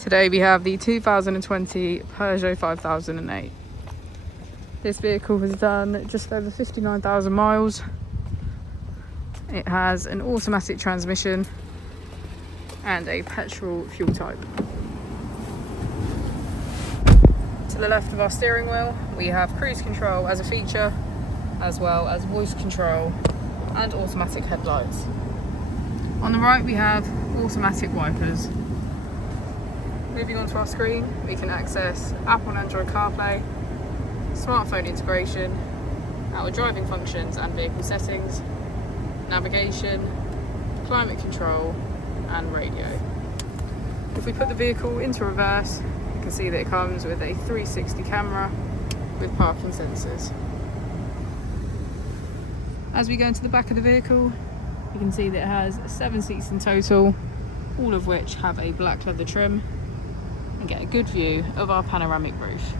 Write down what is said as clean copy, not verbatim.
Today we have the 2020 Peugeot 5008. This vehicle has done just over 59,000 miles. It has an automatic transmission and a petrol fuel type. To the left of our steering wheel we have cruise control as a feature, as well as voice control and automatic headlights. On the right we have automatic wipers. Moving on to our screen, we can access Apple and Android CarPlay, smartphone integration, our driving functions and vehicle settings, navigation, climate control and radio. If we put the vehicle into reverse, you can see that it comes with a 360 camera with parking sensors. As we go into the back of the vehicle, you can see that it has 7 seats in total, all of which have a black leather trim, and get a good view of our panoramic roof.